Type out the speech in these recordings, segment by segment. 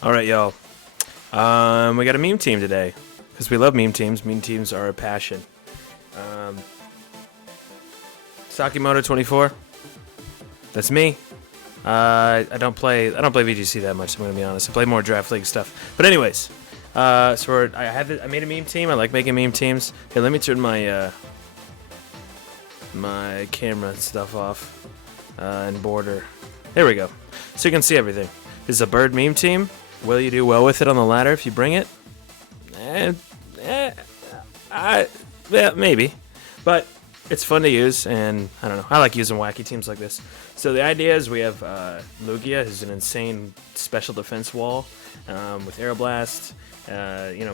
All right, y'all. We got a meme team today because we love meme teams. Meme teams are a passion. Um, Sakimoto 24. That's me. I don't play VGC that much. I'm gonna be honest. I play more draft league stuff. But anyways, I made a meme team. I like making meme teams. Here, let me turn my my camera and stuff off and border. There we go. So you can see everything. This is a bird meme team. Will you do well with it on the ladder if you bring it? Yeah, maybe. But it's fun to use, and I don't know. I like using wacky teams like this. So the idea is we have Lugia, who's an insane special defense wall with Aeroblast.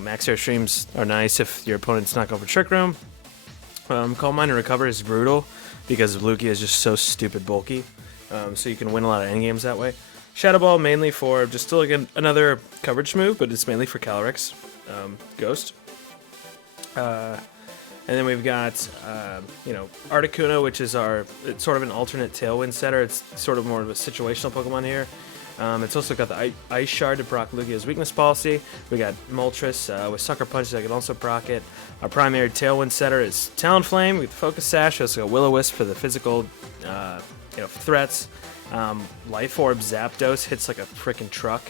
Max Airstreams are nice if your opponent's not going for Trick Room. Coal Mine and Recover is brutal because Lugia is just so stupid bulky. So you can win a lot of endgames that way. Shadow Ball mainly for just still like another coverage move, but it's mainly for Calyrex. Ghost. And then we've got, Articuno, which is it's sort of an alternate Tailwind setter. It's sort of more of a situational Pokemon here. It's also got the Ice Shard to proc Lugia's weakness policy. We got Moltres with Sucker Punch that can also proc it. Our primary Tailwind setter is Talonflame with Focus Sash. We also got Will-O-Wisp for the physical, threats. Life Orb Zapdos hits like a freaking truck.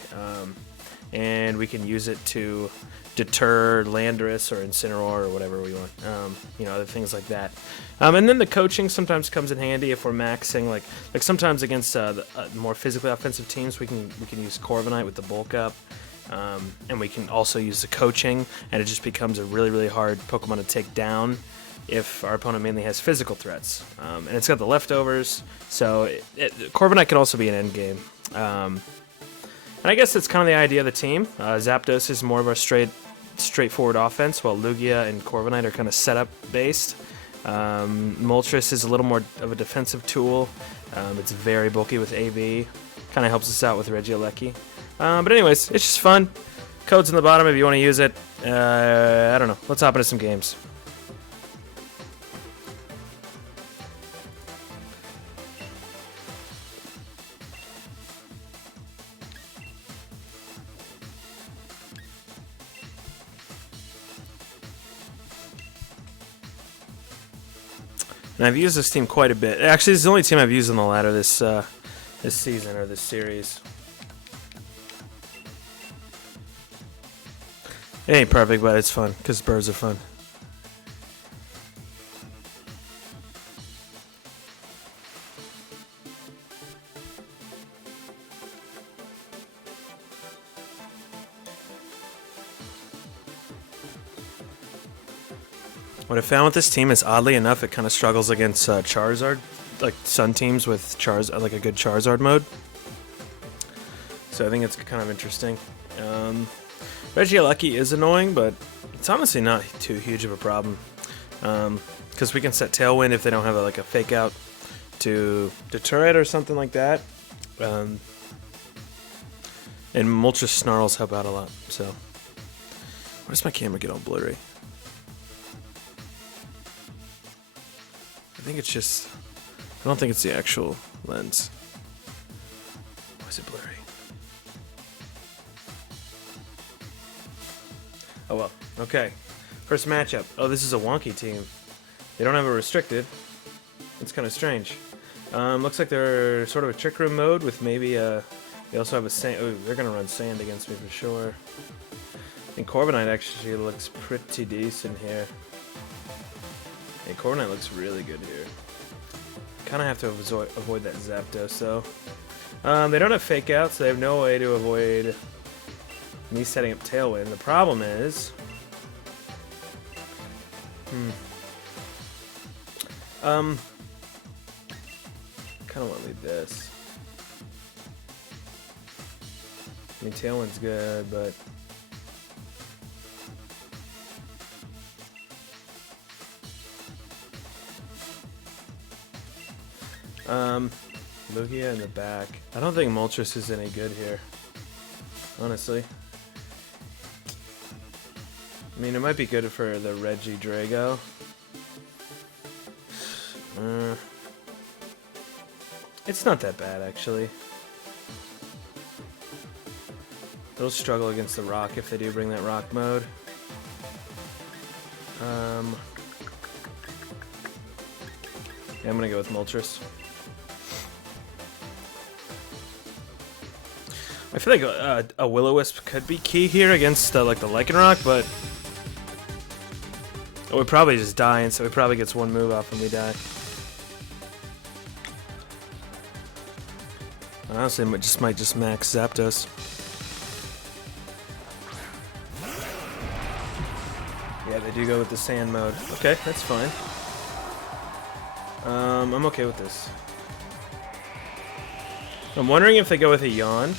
And we can use it to deter Landorus or Incineroar or whatever we want, other things like that. And then the coaching sometimes comes in handy if we're maxing, like sometimes against the more physically offensive teams, we can use Corviknight with the bulk up, and we can also use the coaching, and it just becomes a really, really hard Pokemon to take down if our opponent mainly has physical threats. And it's got the leftovers, so Corviknight can also be an endgame. And I guess that's kind of the idea of the team. Zapdos is more of a straightforward offense, while Lugia and Corviknight are kind of setup based. Moltres is a little more of a defensive tool. It's very bulky with AB. Kind of helps us out with Regieleki. But anyways, it's just fun. Code's in the bottom if you want to use it. I don't know. Let's hop into some games. And I've used this team quite a bit. Actually, this is the only team I've used on the ladder this season or this series. It ain't perfect, but it's fun because birds are fun. What I found with this team is, oddly enough, it kind of struggles against Charizard, like Sun teams with like a good Charizard mode. So I think it's kind of interesting. Regieleki is annoying, but it's honestly not too huge of a problem. Because we can set Tailwind if they don't have a fake out to deter it or something like that. And Moltres Snarls help out a lot. So, why does my camera get all blurry? I think it's just, I don't think it's the actual lens. Why is it blurry? Oh well, okay. First matchup. Oh, this is a wonky team. They don't have a restricted. It's kind of strange. Looks like they're sort of a Trick Room mode with maybe they also have a sand. Oh, they're gonna run sand against me for sure. I think Corviknight actually looks pretty decent here. Hey, Corviknight looks really good here. Kind of have to avoid that Zapdos, though. They don't have Fake Out, so they have no way to avoid me setting up Tailwind. The problem is... kind of want to lead this. I mean, Tailwind's good, but... Lugia in the back. I don't think Moltres is any good here, honestly. I mean, it might be good for the Regidrago. It's not that bad, actually. They'll struggle against the rock if they do bring that rock mode. Yeah, I'm gonna go with Moltres. I feel like a Will-O-Wisp could be key here against like the Lycanroc, but it would probably just die, and so he probably gets one move off and we die. Honestly, it might just max Zapdos. Yeah, they do go with the sand mode. Okay, that's fine. I'm okay with this. I'm wondering if they go with a Yawn.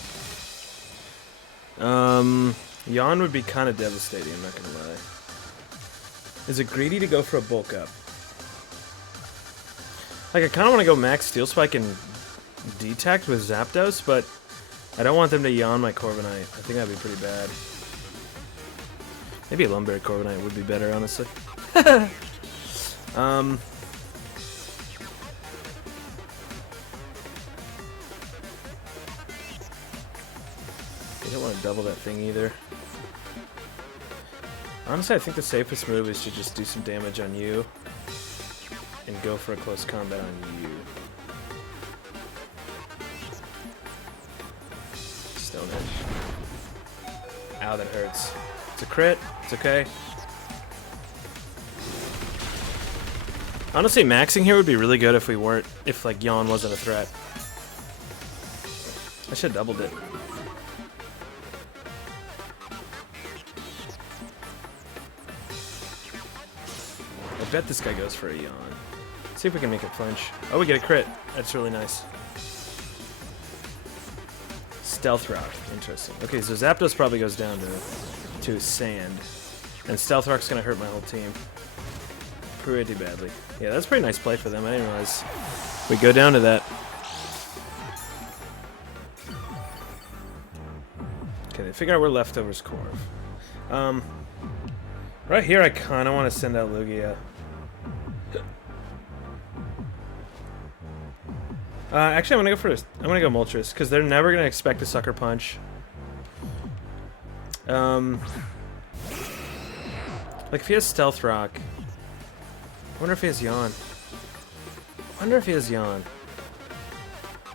Yawn would be kind of devastating, I'm not gonna lie. Is it greedy to go for a bulk up? Like, I kind of want to go max Steel Spike and Detect with Zapdos, but I don't want them to Yawn my Corviknight. I think that'd be pretty bad. Maybe a Lumberry Corviknight would be better, honestly. I don't want to double that thing either. Honestly, I think the safest move is to just do some damage on you and go for a close combat on you. Stone Edge. Ow, that hurts. It's a crit. It's okay. Honestly, maxing here would be really good if we weren't, if like Yawn wasn't a threat. I should have doubled it. I bet this guy goes for a Yawn. See if we can make it flinch. Oh, we get a crit. That's really nice. Stealth Rock. Interesting. Okay, so Zapdos probably goes down to Sand. And Stealth Rock's going to hurt my whole team pretty badly. Yeah, that's a pretty nice play for them. I didn't realize we go down to that. Okay, they figure out we're leftovers Corv. Right here, I kind of want to send out Lugia. Actually, I'm gonna go Moltres because they're never gonna expect a Sucker Punch. Like if he has Stealth Rock, I wonder if he has Yawn.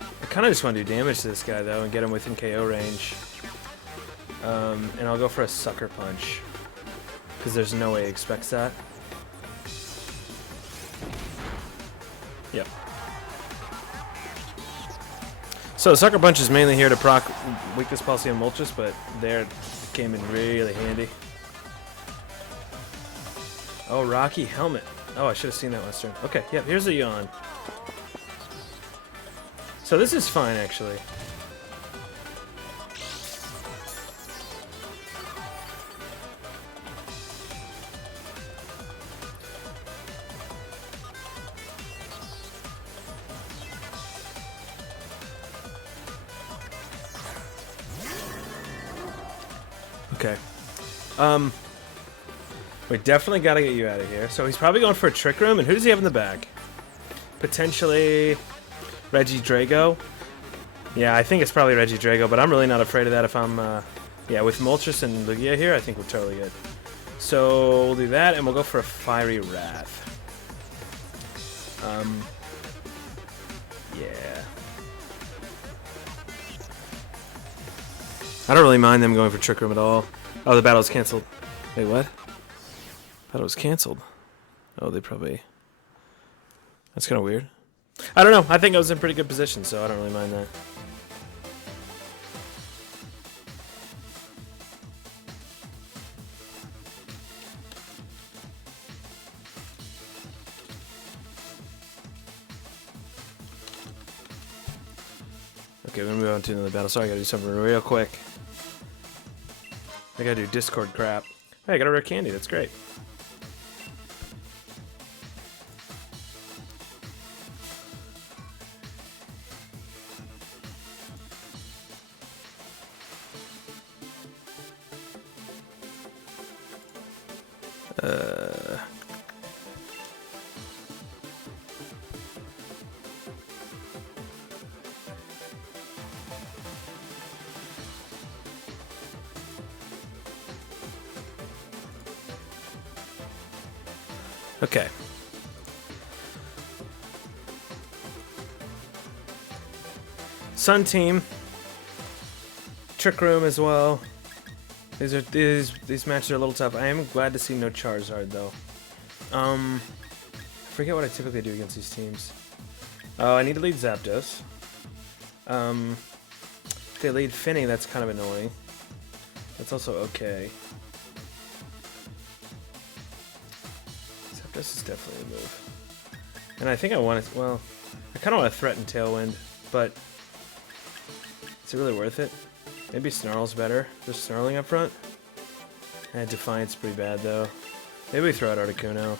I kind of just want to do damage to this guy though and get him within KO range. And I'll go for a Sucker Punch because there's no way he expects that. Yep. So Sucker Punch is mainly here to proc Weakness Policy on Moltres, but there it came in really handy. Oh, Rocky Helmet. Oh, I should have seen that last turn. Okay, yep, here's a Yawn. So this is fine, actually. Okay. We definitely gotta get you out of here. So he's probably going for a Trick Room, and who does he have in the bag? Potentially Regidrago. Yeah, I think it's probably Regidrago, but I'm really not afraid of that if I'm, yeah, with Moltres and Lugia here, I think we're totally good. So we'll do that, and we'll go for a Fiery Wrath. Yeah. I don't really mind them going for Trick Room at all. Oh, the battle's canceled. Wait, what? Battle was canceled. Oh, they probably... That's kind of weird. I don't know. I think I was in pretty good position, so I don't really mind that. Okay, we're gonna move on to another battle. Sorry, I gotta do something real quick. I gotta do Discord crap. Hey, I got a rare candy. That's great. Okay. Sun Team. Trick Room as well. These matches are a little tough. I am glad to see no Charizard though. Forget what I typically do against these teams. Oh, I need to lead Zapdos. If they lead Finny, that's kind of annoying. That's also okay. Zapdos is definitely a move. And I think I want to, well, I kind of want to threaten Tailwind, but is it really worth it? Maybe Snarl's better. Just Snarling up front. And Defiant's pretty bad though. Maybe we throw out Articuno.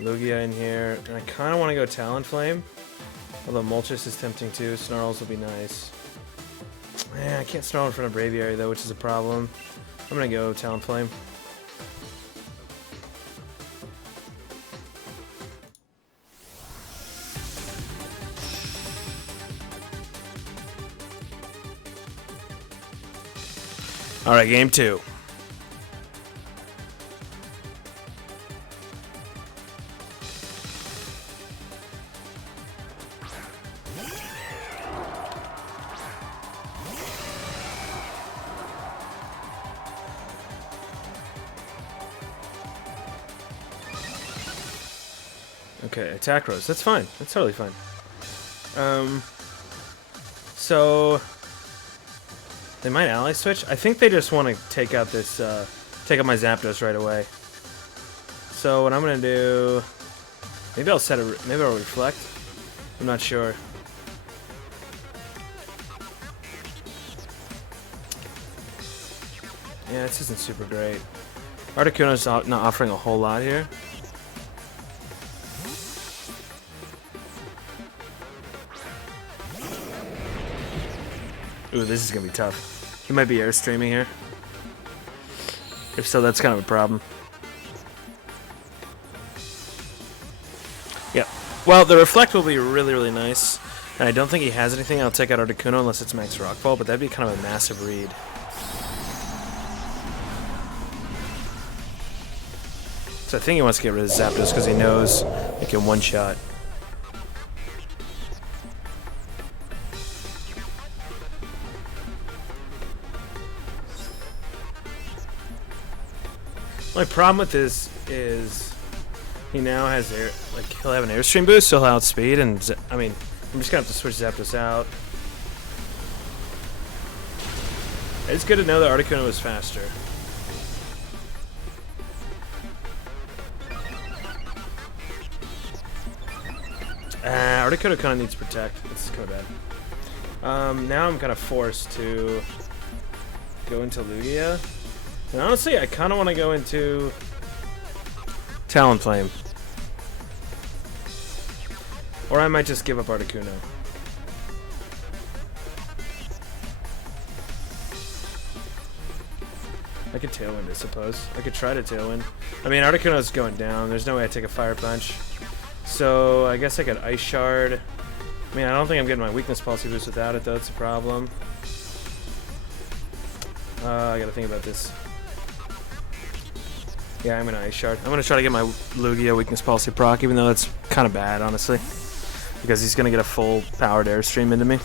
Lugia in here. And I kind of want to go Talonflame. Although Moltres is tempting too. Snarls will be nice. I can't Snarl in front of Braviary though, which is a problem. I'm going to go Talonflame. Alright, game 2. Okay, attack Rose. That's fine. That's totally fine. So they might ally switch. I think they just want to take out this, take out my Zapdos right away. So what I'm gonna do, maybe I'll set a, maybe I'll reflect. I'm not sure. Yeah, this isn't super great. Articuno's not offering a whole lot here. Ooh, this is gonna be tough. He might be airstreaming here. If so, that's kind of a problem. Yeah. Well, the Reflect will be really, really nice. And I don't think he has anything. I'll take out Articuno unless it's Max Rockfall, but that'd be kind of a massive read. So I think he wants to get rid of Zapdos because he knows he can one-shot. My problem with this is he now has air, like he'll have an Airstream boost, so he'll outspeed, and I mean, I'm just gonna have to switch Zapdos out. It's good to know that Articuno was faster. Articuno kind of needs Protect. This is kind of bad. Now I'm kind of forced to go into Lugia. And honestly, I kind of want to go into Talonflame. Or I might just give up Articuno. I could Tailwind, I suppose. I could try to Tailwind. I mean, Articuno's going down. There's no way I take a Fire Punch. So I guess I could Ice Shard. I mean, I don't think I'm getting my Weakness Policy boost without it, though. It's a problem. I gotta think about this. Yeah, I'm gonna Ice Shard. I'm gonna try to get my Lugia Weakness Policy proc, even though that's kind of bad, honestly. Because he's gonna get a full powered Airstream into me.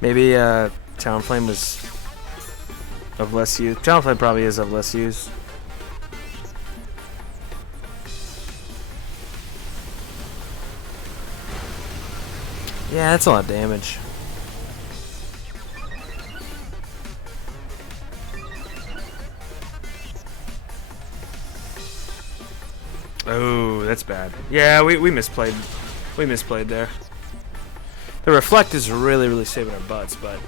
Maybe Talonflame was of less use. Talonflame probably is of less use. Yeah, that's a lot of damage. Oh, that's bad. Yeah, we misplayed. We misplayed there. The Reflect is really, really saving our butts, but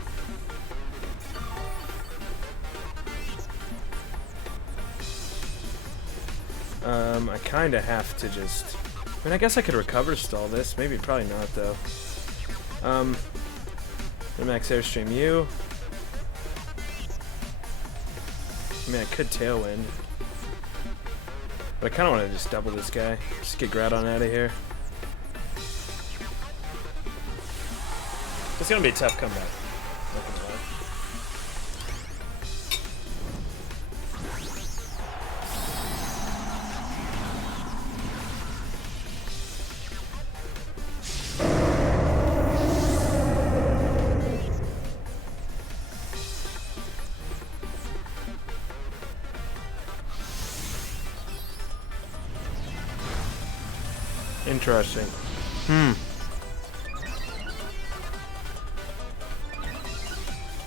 I kind of have to just. I mean, I guess I could recover stall this. Maybe, probably not though. Max Airstream you. I mean, I could Tailwind. But I kind of want to just double this guy. Just get Groudon out of here. It's going to be a tough comeback. Interesting.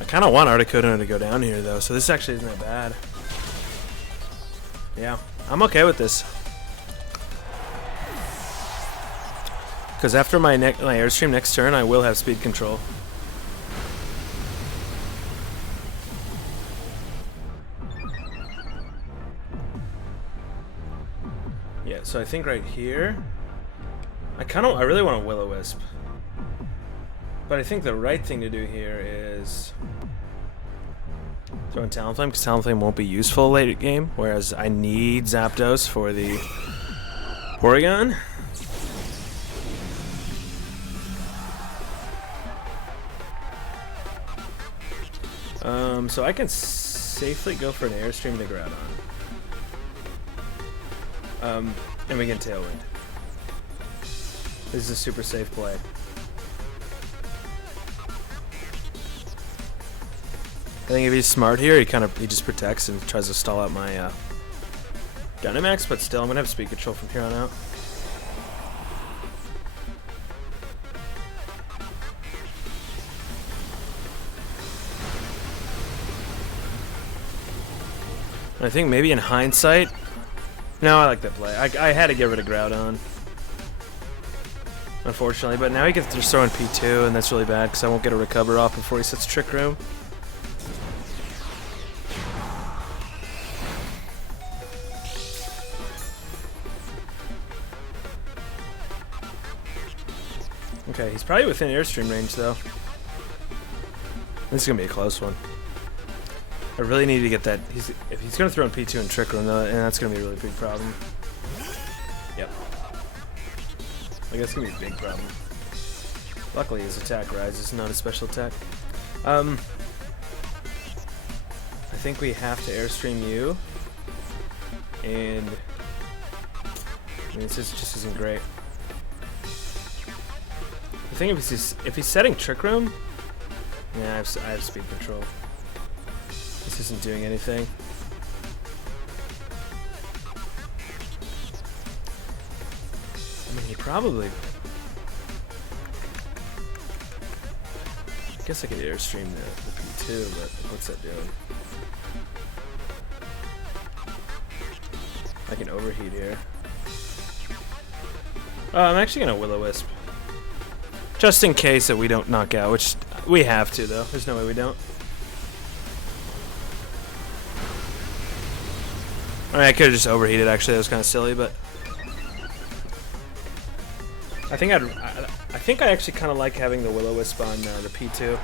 I kind of want Articuno to go down here, though, so this actually isn't that bad. Yeah, I'm okay with this. Because after my Airstream next turn, I will have speed control. Yeah, so I think right here, I really want a Will-O-Wisp. But I think the right thing to do here is throw in Talonflame, because Talonflame won't be useful late game, whereas I need Zapdos for the Porygon. So I can safely go for an Airstream to Groudon. And we can Tailwind. This is a super safe play. I think if he's smart here, he just protects and tries to stall out my Dynamax, but still I'm gonna have speed control from here on out. I think maybe in hindsight, no, I like that play. I had to get rid of Groudon, unfortunately, but now he gets just throw in P2, and that's really bad because I won't get a recover off before he sets Trick Room. Okay, he's probably within Airstream range though. This is gonna be a close one. I really need to get that. If he's gonna throw in P2 and Trick Room though, and that's gonna be a really big problem. Yep. Like that's gonna be a big problem. Luckily his attack rises, not a special attack. I think we have to Airstream you. And I mean, this just isn't great. I think if he's setting Trick Room, yeah, I have speed control. This isn't doing anything. I mean, he probably. I guess I could Airstream the P2, but what's that doing? I can overheat here. I'm actually gonna Will-O-Wisp. Just in case that we don't knock out, which we have to though. There's no way we don't. I mean, I could have just overheated actually, that was kind of silly, but I think I actually kind of like having the Will-O-Wisp on the P2,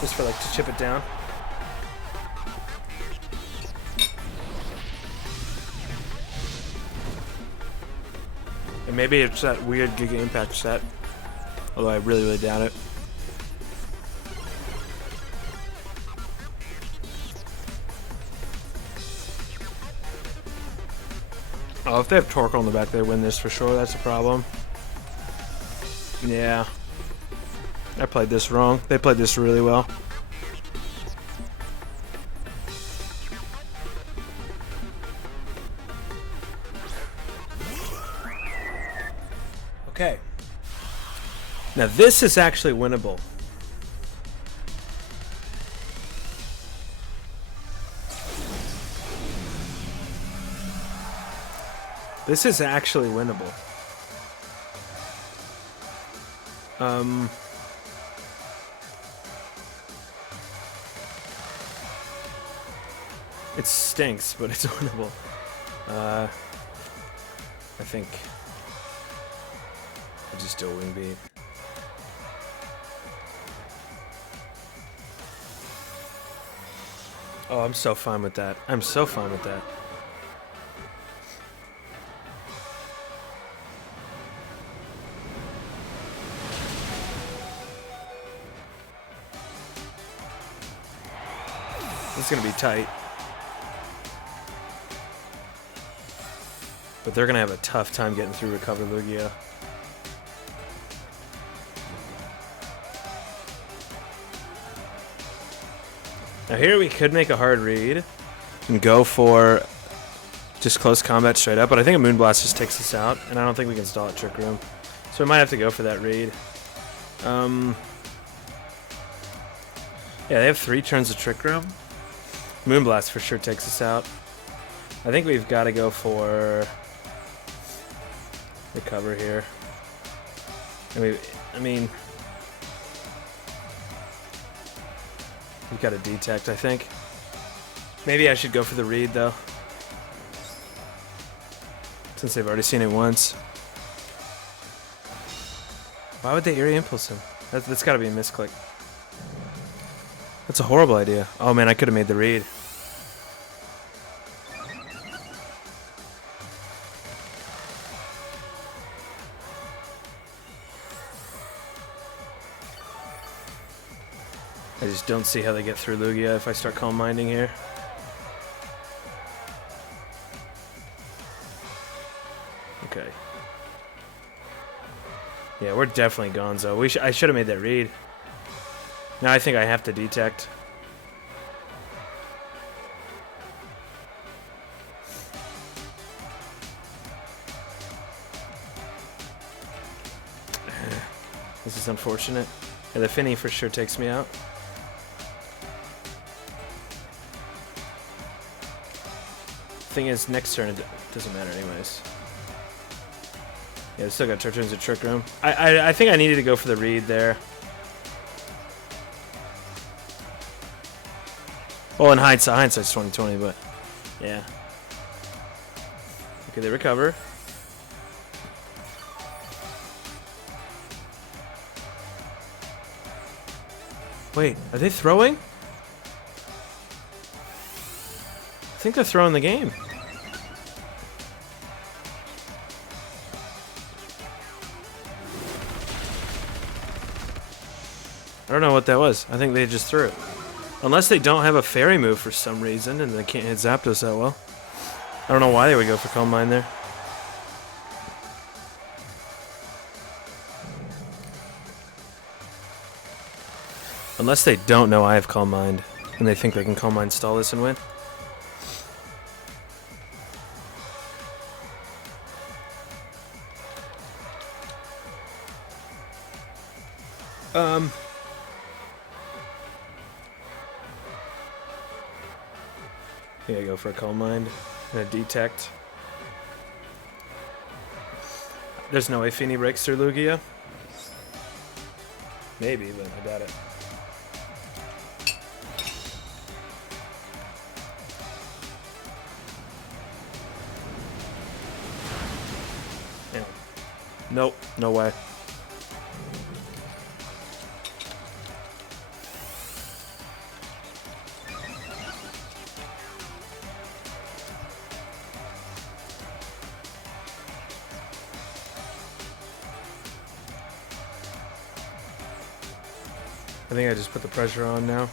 just for like to chip it down. And maybe it's that weird Giga Impact set, although I really, really doubt it. Oh, if they have Torkoal in the back, they win this for sure. That's a problem. Yeah. I played this wrong. They played this really well. Okay. Now this is actually winnable. This is actually winnable. It stinks, but it's winnable. I think I just do a wing beat. Oh, I'm so fine with that. I'm so fine with that. It's gonna be tight. But they're gonna have a tough time getting through Recover Lugia. Now here we could make a hard read and go for just close combat straight up, but I think a Moonblast just takes us out, and I don't think we can stall at Trick Room. So I might have to go for that read. Yeah, they have 3 turns of Trick Room. Moonblast for sure takes us out. I think we've got to go for recover here. I mean, we've got to detect, I think. Maybe I should go for the read, though. Since they've already seen it once. Why would they Eerie Impulse him? That's got to be a misclick. That's a horrible idea. Oh man, I could have made the read. I just don't see how they get through Lugia if I start Calm Minding here. Okay. Yeah, we're definitely gonzo. I should have made that read. Now I think I have to detect. This is unfortunate. Yeah, the Finny for sure takes me out. Thing is, next turn it doesn't matter anyways. Yeah, still got 2 turns of Trick Room. I think I needed to go for the read there. Well, in hindsight's 2020, but yeah. Okay, they recover. Wait, are they throwing? I think they're throwing the game. I don't know what that was. I think they just threw it. Unless they don't have a fairy move for some reason and they can't hit Zapdos that well. I don't know why they would go for Calm Mind there. Unless they don't know I have Calm Mind and they think they can Calm Mind stall this and win. I think I go for a Calm Mind and a Detect. There's no way Feeny breaks through Lugia. Maybe, but I doubt it. Yeah. Nope, no way. I think I just put the pressure on now.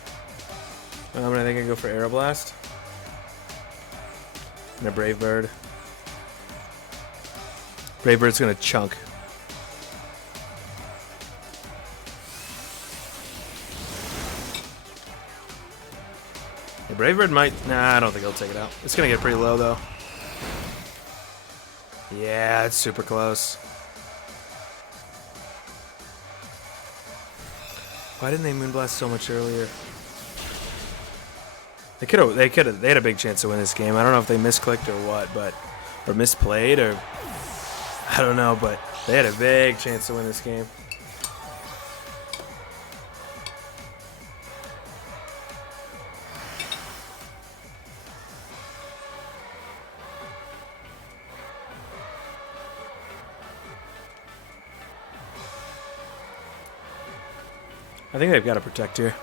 And I think I go for Aeroblast. And a Brave Bird. Brave Bird's gonna chunk. The Brave Bird might... Nah, I don't think he'll take it out. It's gonna get pretty low, though. Yeah, it's super close. Why didn't they Moonblast so much earlier? They had a big chance to win this game. I don't know if they misclicked or what, or misplayed, or I don't know, but they had a big chance to win this game. I think they've got to protect here.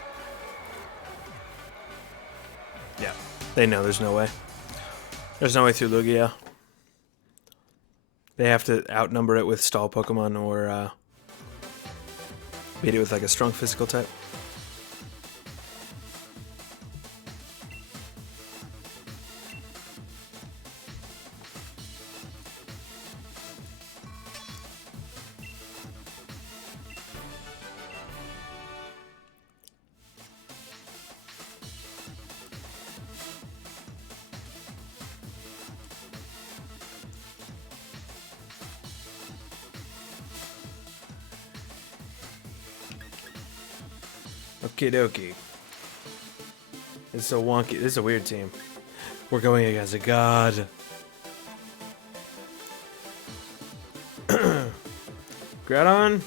Yeah. They know there's no way. There's no way through Lugia. They have to outnumber it with stall Pokemon or beat it with like a strong physical type. Okie dokie. It's so wonky. This is a weird team. We're going against a god. Groudon.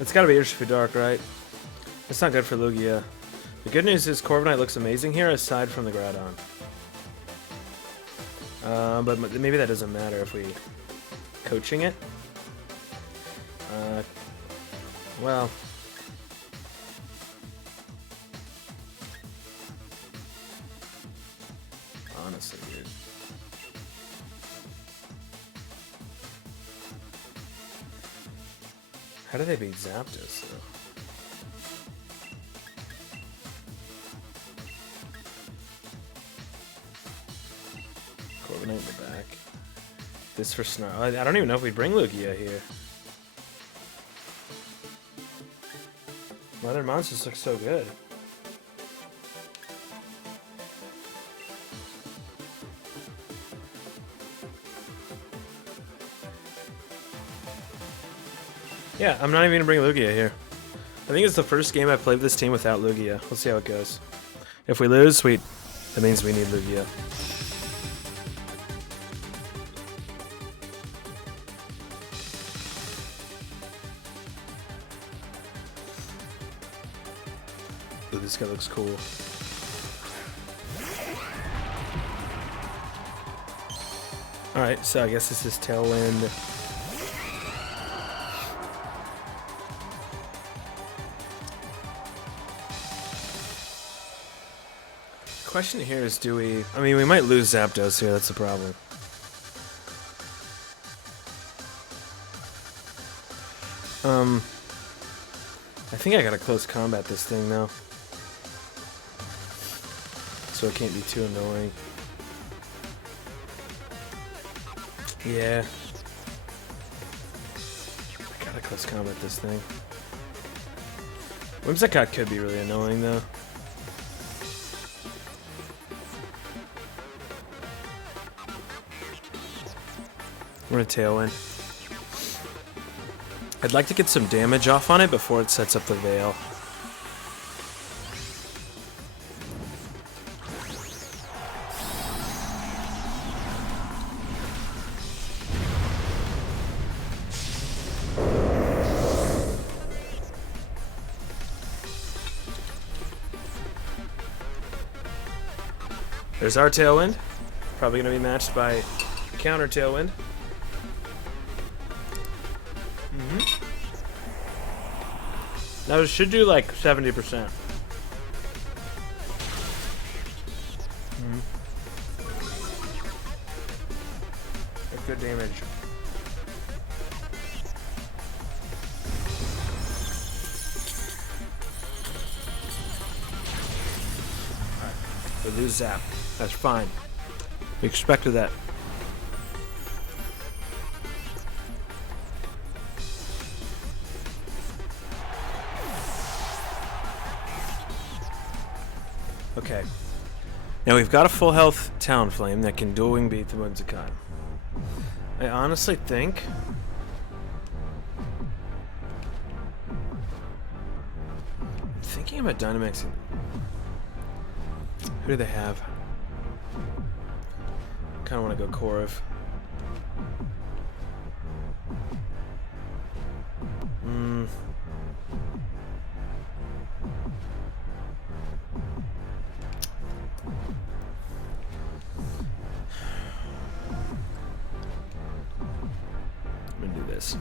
It's gotta be Urshifu Dark, right? It's not good for Lugia. The good news is Corviknight looks amazing here, aside from the Groudon. But maybe that doesn't matter if we coaching it. Well. Honestly, dude. How do they beat Zapdos, though? Corviknight in the back. This for Snarl. I don't even know if we bring Lugia here. My other monsters look so good. Yeah, I'm not even gonna bring Lugia here. I think it's the first game I've played with this team without Lugia. We'll see how it goes. If we lose, sweet. That means we need Lugia. Ooh, this guy looks cool. Alright, so I guess this is Tailwind. Question here is, do we... I mean, we might lose Zapdos here, that's the problem. I think I gotta close combat this thing now. So it can't be too annoying. Yeah. I gotta close combat this thing. Whimsicott could be really annoying though. We're gonna Tailwind. I'd like to get some damage off on it before it sets up the Veil. There's our Tailwind. Probably gonna be matched by counter Tailwind. Now it should do like 70%. That's good damage. Alright. We lose Zap. That's fine. We expected that. Okay. Now we've got a full health Talonflame that can dual wing beat the Whimsicott. I honestly think I'm thinking about Dynamaxing. Who do they have? Kinda wanna go Korov. I'm gonna do this.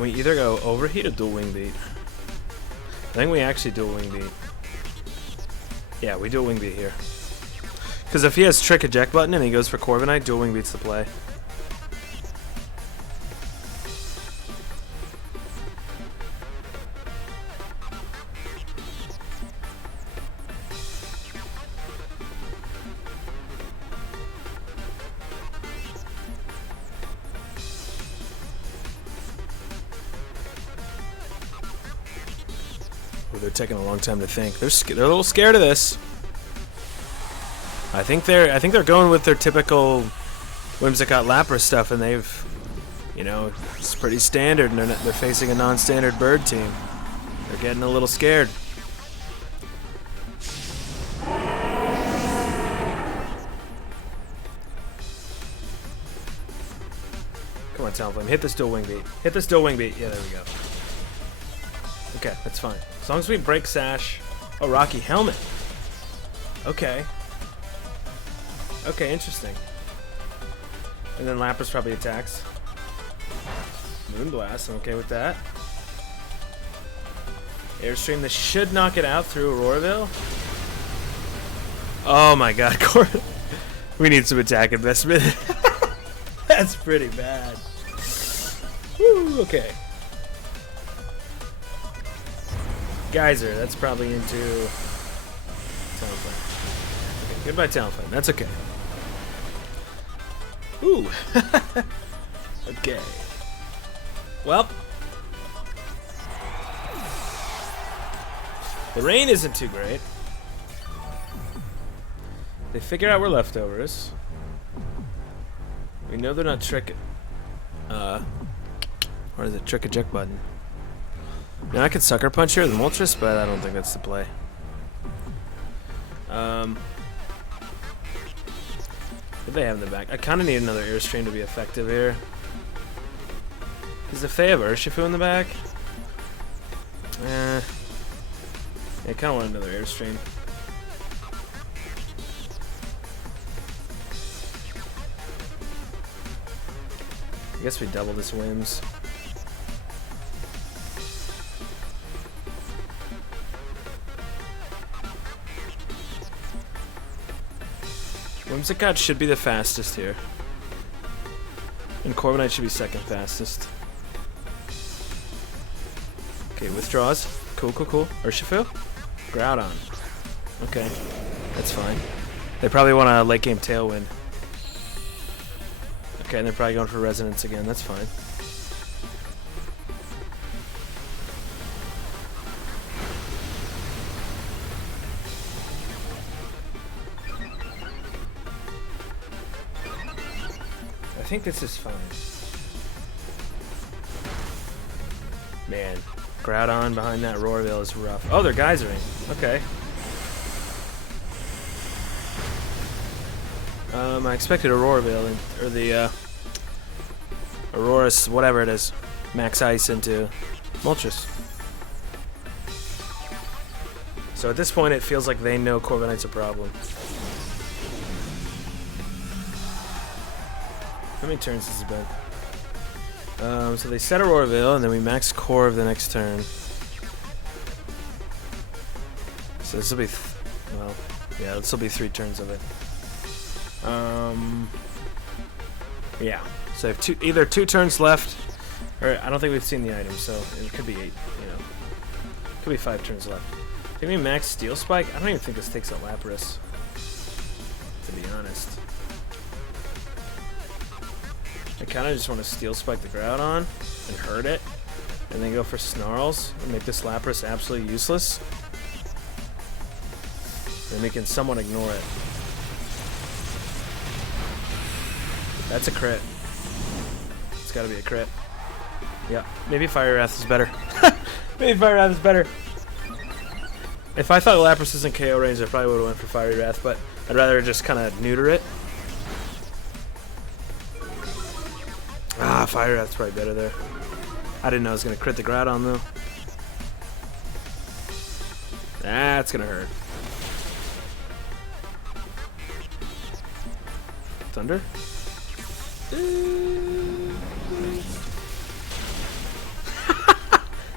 We either go Overheat or Dual Wing Beat. I think we actually Dual Wing Beat. Yeah, we Dual Wing Beat here. Because if he has Trick Eject button and he goes for Corviknight, Dual Wing Beat's the play. They're taking a long time to think. They're a little scared of this. I think they're going with their typical Whimsicott Lapras stuff, and they've, you know, it's pretty standard, and they're facing a non-standard bird team. They're getting a little scared. Come on, Talonflame, hit this dual wing beat. Hit this dual wing beat. Yeah, there we go. Okay, that's fine. As long as we break Sash. Oh, Rocky Helmet. Okay. Okay, interesting. And then Lapras probably attacks. Moonblast, I'm okay with that. Airstream, this should knock it out through Auroraville. Oh my god, we need some attack investment. That's pretty bad. Woo, okay. Geyser, that's probably into Talonflame. Okay, goodbye Talonflame, that's okay. Ooh. Okay. Well, the rain isn't too great. They figure out we're leftovers. We know they're not what is it? Trick eject button. Now I could Sucker Punch here with Moltres, but I don't think that's the play. What do they have in the back? I kind of need another Airstream to be effective here. Because if they have Urshifu in the back, I kind of want another Airstream. I guess we double this Whims. Whimsicott should be the fastest here. And Corviknight should be second fastest. Okay, withdraws. Cool, cool, cool. Urshifu? Groudon. Okay, that's fine. They probably want a late game Tailwind. Okay, and they're probably going for Resonance again. That's fine. I think this is fine. Man, Groudon behind that Auroraville is rough. Oh, they're geysering. Okay. I expected Auroraville, or the Aurora's, whatever it is, Max Ice into Moltres. So at this point, it feels like they know Corviknight's a problem. How many turns has it been? So they set Auroraville, and then we max Corv the next turn. So this will be, well, yeah, this will be 3 turns of it. Yeah. So I have either 2 turns left, or I don't think we've seen the item, so it could be 8. You know, could be 5 turns left. Give me max Steel Spike. I don't even think this takes out Lapras, to be honest. I kind of just want to Steel Spike the Groudon and hurt it, and then go for Snarls and make this Lapras absolutely useless. Then we can somewhat ignore it. That's a crit. It's got to be a crit. Yeah, maybe Fire Wrath is better. Maybe Fire Wrath is better. If I thought Lapras isn't KO range, I probably would have went for Fiery Wrath, but I'd rather just kind of neuter it. Ah, Fire Wrath's probably better there. I didn't know I was going to crit the Groudon, though. That's going to hurt. Thunder?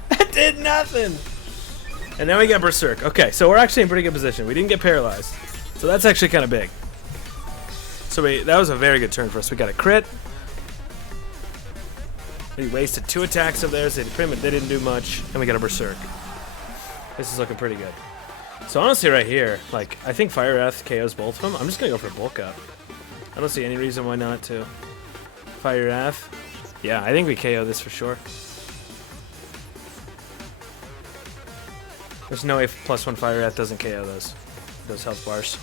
That did nothing! And then we get Berserk. Okay, so we're actually in pretty good position. We didn't get paralyzed. So that's actually kind of big. So that was a very good turn for us. We got a crit. We wasted 2 attacks of theirs. They didn't do much. And we got a Berserk. This is looking pretty good. So honestly right here, like, I think Fire Wrath KOs both of them. I'm just going to go for Bulk Up. I don't see any reason why not to. Fire Wrath. Yeah, I think we KO this for sure. There's no way +1 Fire Wrath doesn't KO those health bars.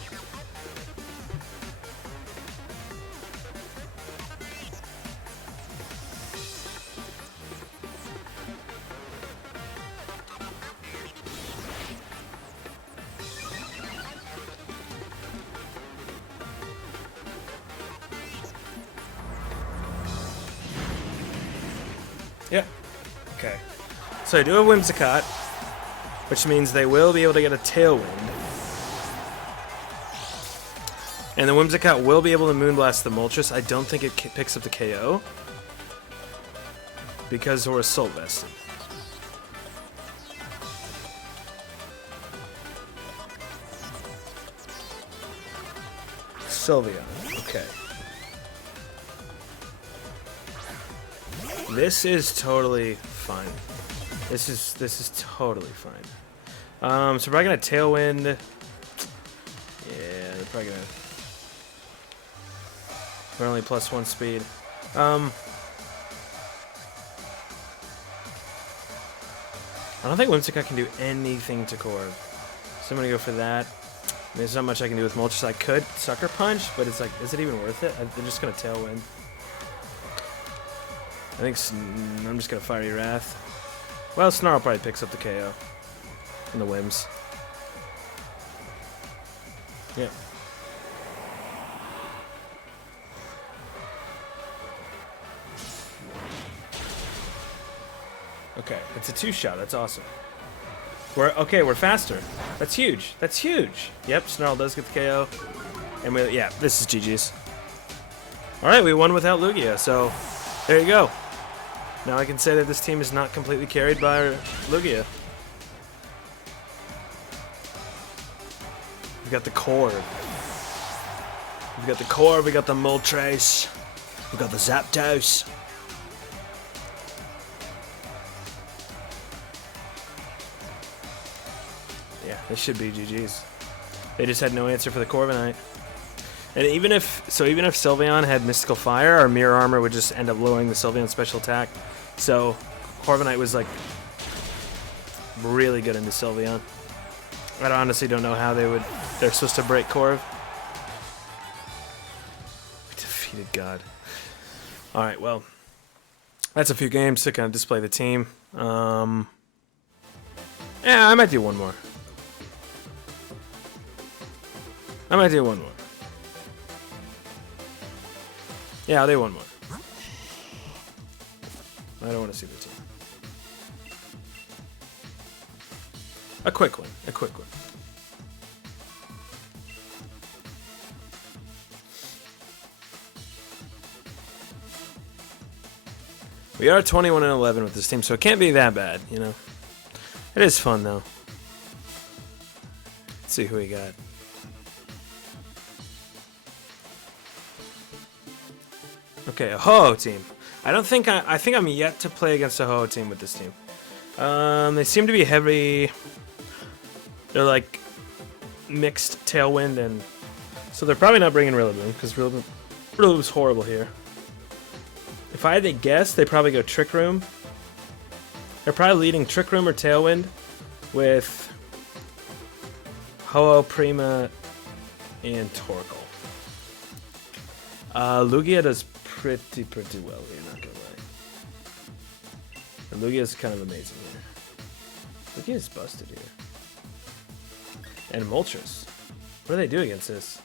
Yeah. Okay. So I do have Whimsicott, which means they will be able to get a Tailwind. And the Whimsicott will be able to Moonblast the Moltres. I don't think it picks up the KO. Because we're Soul Vested. Sylveon. Okay. This is totally fine. This is totally fine. So we're probably gonna Tailwind. Yeah, they're probably gonna. We're only +1 speed. I don't think Whimsicott can do anything to Corv. So I'm gonna go for that. There's not much I can do with Moltres. I could Sucker Punch, but it's like, is it even worth it? They're just gonna Tailwind. I think I'm just gonna Fiery Wrath. Well, Snarl probably picks up the KO. And the Whims. Yep. Okay, it's a 2-shot. That's awesome. We're faster. That's huge. That's huge. Yep, Snarl does get the KO. And yeah, this is GG's. All right, we won without Lugia, so there you go. Now I can say that this team is not completely carried by Lugia. We've got the Corv. We've got the Corv, we got the Moltres. We've got the Zapdos. Yeah, this should be GG's. They just had no answer for the Corviknight. And even if Sylveon had Mystical Fire, our Mirror Armor would just end up lowering the Sylveon special attack. So Corviknight was like really good into Sylveon. I honestly don't know how they're supposed to break Corv. We defeated God. Alright, well. That's a few games to kind of display the team. Yeah, I might do one more. I might do one more. Yeah, I'll do one more. I don't want to see the team. A quick one. A quick one. We are 21-11 with this team, so it can't be that bad, you know. It is fun though. Let's see who we got. Okay, a Ho-Oh team. I think I'm yet to play against a Ho-Oh team with this team. They seem to be heavy. They're like mixed Tailwind, and so they're probably not bringing Rillaboom because Rillaboom's horrible here. If I had to guess, they probably go Trick Room. They're probably leading Trick Room or Tailwind with Ho-Oh, Prima, and Torkoal. Lugia does pretty well here, not gonna lie. And Lugia's kind of amazing here. Lugia's busted here. And Moltres. What do they do against this?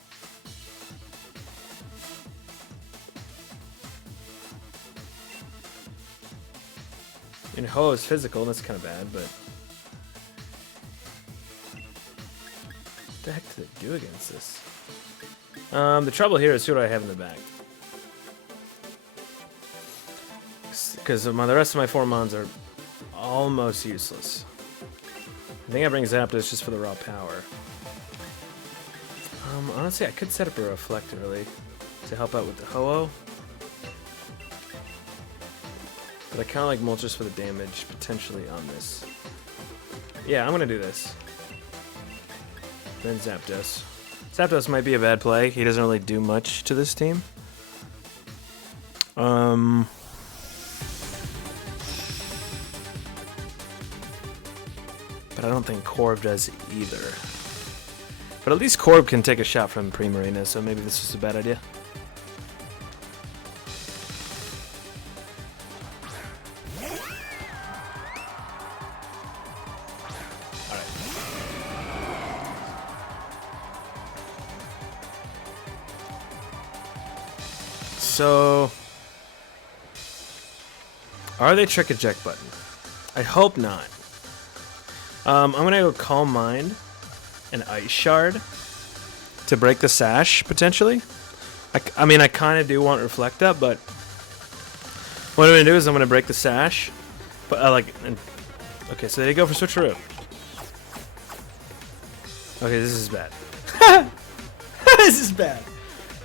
And Ho is physical, and that's kind of bad, but what the heck do they do against this? The trouble here is who do I have in the back? Because the rest of my 4 mons are almost useless. I think I bring Zapdos just for the raw power. Honestly, I could set up a Reflect early to help out with the Ho-Oh. But I kind of like Moltres for the damage, potentially, on this. Yeah, I'm going to do this. Then Zapdos. Zapdos might be a bad play. He doesn't really do much to this team. But I don't think Corv does either. But at least Corv can take a shot from Primarina, so maybe this was a bad idea. So, Are they trick eject button? I hope not. I'm gonna go Calm Mind and Ice Shard to break the sash potentially. I mean, I kind of do want Reflect Up, but what I'm gonna do is I'm gonna break the sash. But okay, so they go for switcheroo. Okay, this is bad. This is bad.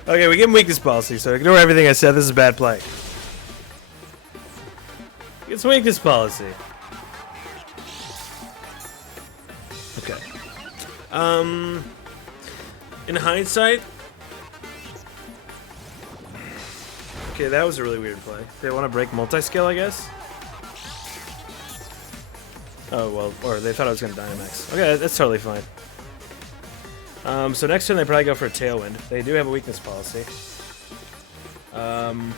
Okay, we give him weakness policy, so ignore everything I said. This is a bad play. It's weakness policy. Okay. In hindsight, okay, that was a really weird play. They want to break multi-scale, I guess. Oh well, or they thought I was gonna Dynamax. Okay, that's totally fine. So next turn they probably go for a Tailwind. They do have a weakness policy. Oh,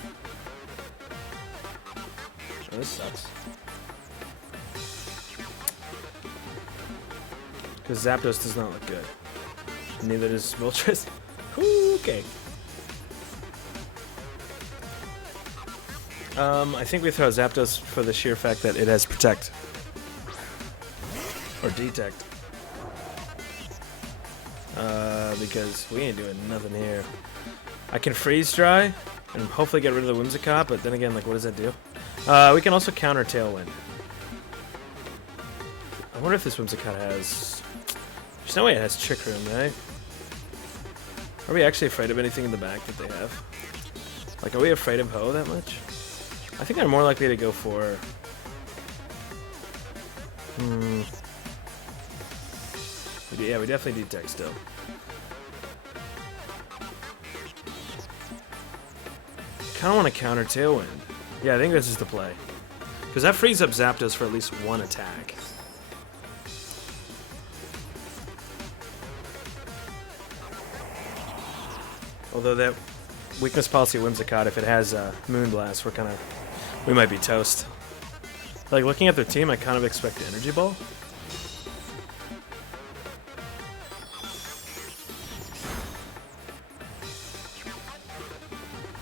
this sucks. Because Zapdos does not look good. Neither does Moltres. Okay. I think we throw Zapdos for the sheer fact that it has Protect. Or Detect. Because we ain't doing nothing here. I can Freeze Dry and hopefully get rid of the Whimsicott, but then again, like, what does that do? We can also counter Tailwind. I wonder if this Whimsicott has... There's no way it has Trick Room, right? Are we actually afraid of anything in the back that they have? Like, are we afraid of Ho that much? I think I'm more likely to go for... Yeah, we definitely Detect still. Kind of want to counter Tailwind. Yeah, I think this is the play. Because that frees up Zapdos for at least one attack. Although that weakness policy Whimsicott, if it has Moonblast, we might be toast. Like, looking at their team, I kind of expect Energy Ball.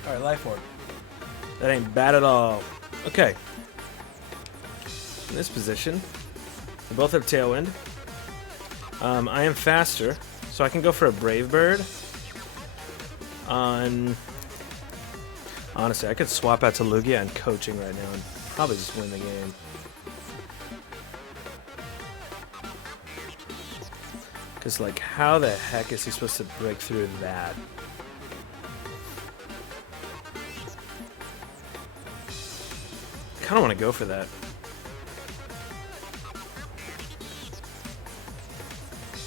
Alright, Life Orb. That ain't bad at all. Okay. In this position, we both have Tailwind. I am faster, so I can go for a Brave Bird. Honestly, I could swap out to Lugia and Coaching right now and probably just win the game. Because, like, how the heck is he supposed to break through that? I kind of want to go for that.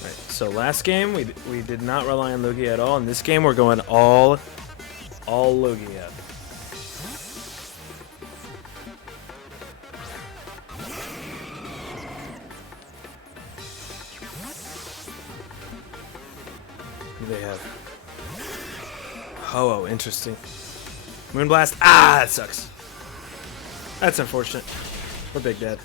Alright, so last game, we did not rely on Lugia at all. In this game, we're going all Lugia. They have Ho-Oh, interesting. Moonblast. Ah, that sucks. That's unfortunate. We're big dead.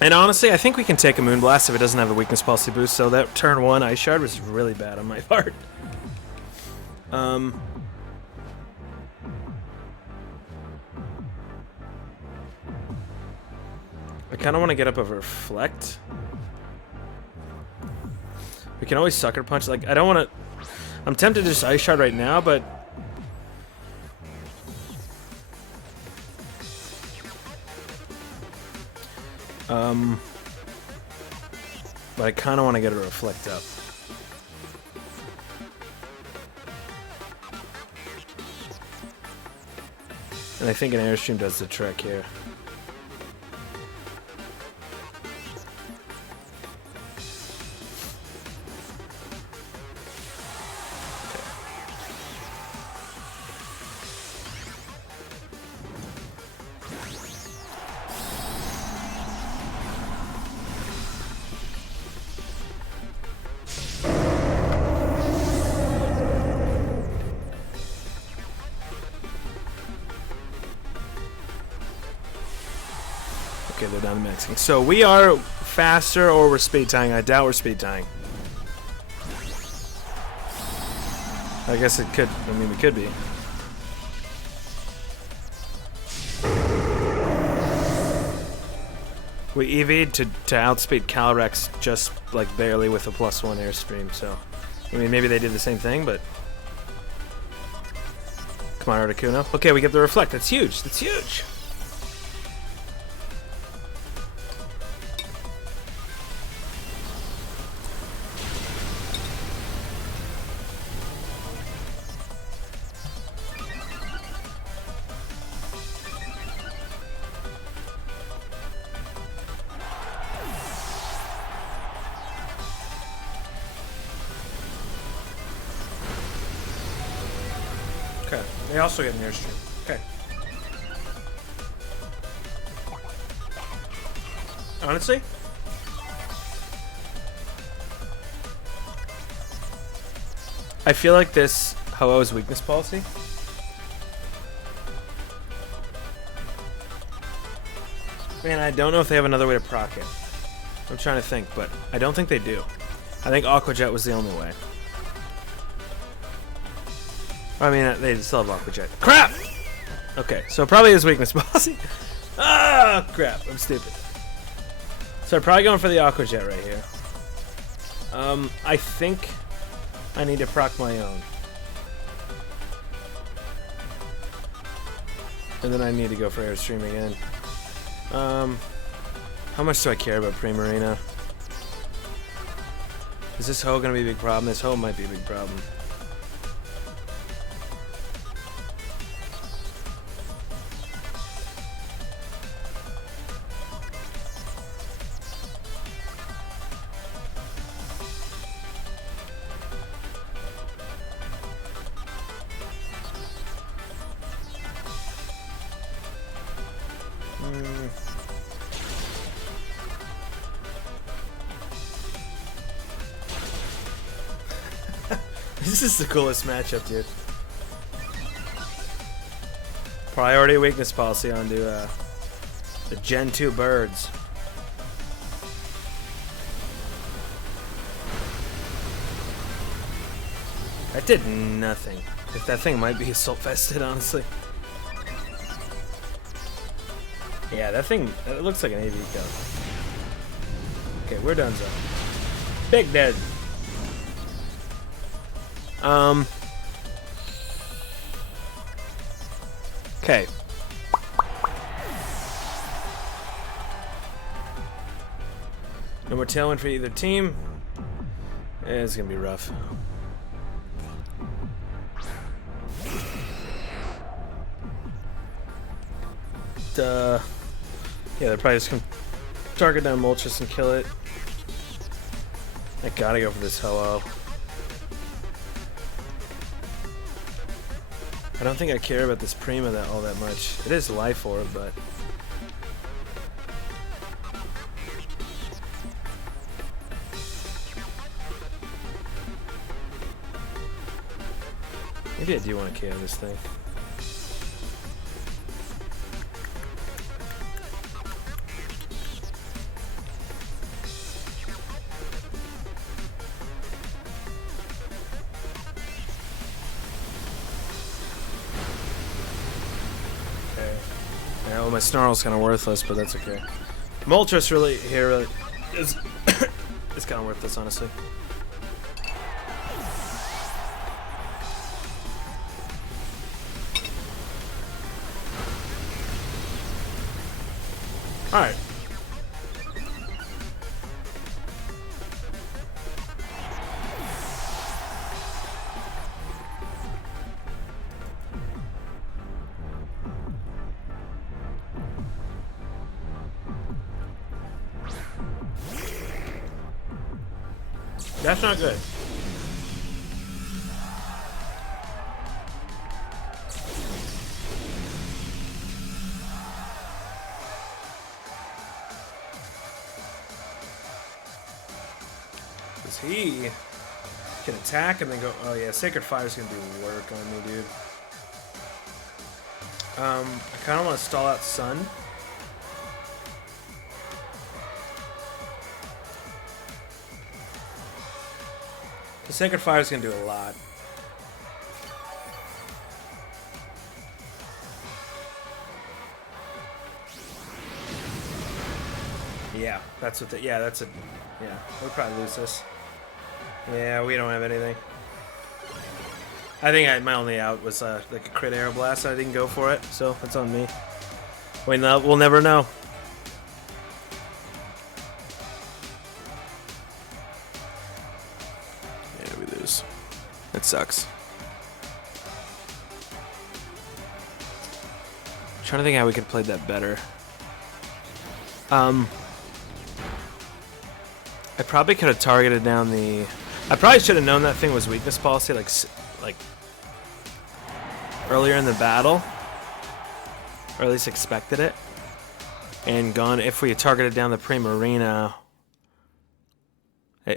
And honestly, I think we can take a Moonblast if it doesn't have a weakness policy boost. So that turn 1 Ice Shard was really bad on my part. I kind of want to get up a Reflect. We can always Sucker Punch. Like, I don't want to... I'm tempted to just Ice Shard right now, but... But I kind of want to get a Reflect up. And I think an Airstream does the trick here. Okay, they're down to maxing. So we are faster or we're speed tying. I doubt we're speed tying. I guess it could. I mean, we could be. We EV'd to outspeed Calyrex just like barely with a +1 airstream, so I mean maybe they did the same thing, but come on, Articuno. Okay, we get the reflect. That's huge. That's huge. Okay, they also get an airstream. Okay. Honestly? I feel like this Ho-Oh's weakness policy. Man, I don't know if they have another way to proc it. I'm trying to think, but I don't think they do. I think Aqua Jet was the only way. I mean, they still have Aqua Jet. Crap! Okay, so probably his weakness policy. Ah, crap. I'm stupid. So I'm probably going for the Aqua Jet right here. I think I need to proc my own. And then I need to go for Airstream again. How much do I care about Primarina? Is this Ho gonna be a big problem? This Ho might be a big problem. This is the coolest matchup, dude. Priority weakness policy onto the Gen 2 birds. That did nothing. If that thing might be assault vested, honestly. Yeah, that thing, it looks like an AV gun. Okay, we're done, so. Big dead. Okay. No more tailwind for either team. It's gonna be rough. Yeah, they're probably just gonna target down Moltres and kill it. I gotta go for this Ho-Oh. I don't think I care about this Prima all that much. It is Life Orb, but maybe I do want to KO this thing. Yeah, well, my Snarl's kind of worthless, but that's okay. Moltres really is it's kind of worthless, honestly. All right. That's not good. Because he can attack and then go. Oh yeah, Sacred Fire's gonna do work on me, dude. I kind of want to stall out Sun. The Sacred Fire is going to do a lot. Yeah, that's what. Yeah, that's a. Yeah, we'll probably lose this. Yeah, we don't have anything. I think my only out was like a crit arrow blast. I didn't go for it, so that's on me. We'll never know. Yeah, we lose. That sucks. I'm trying to think how we could have played that better. I probably could have targeted down the. I probably should have known that thing was weakness policy, like earlier in the battle, or at least expected it, and gone. If we had targeted down the Primarina, I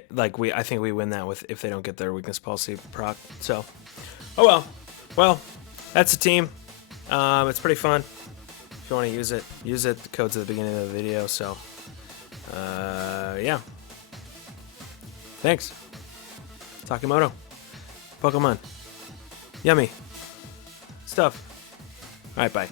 think we win that with if they don't get their weakness policy proc. So, oh well, that's a team. It's pretty fun. If you want to use it. The code's at the beginning of the video. So, yeah. Thanks. Takemoto. Pokemon. Yummy. Stuff. Alright, bye.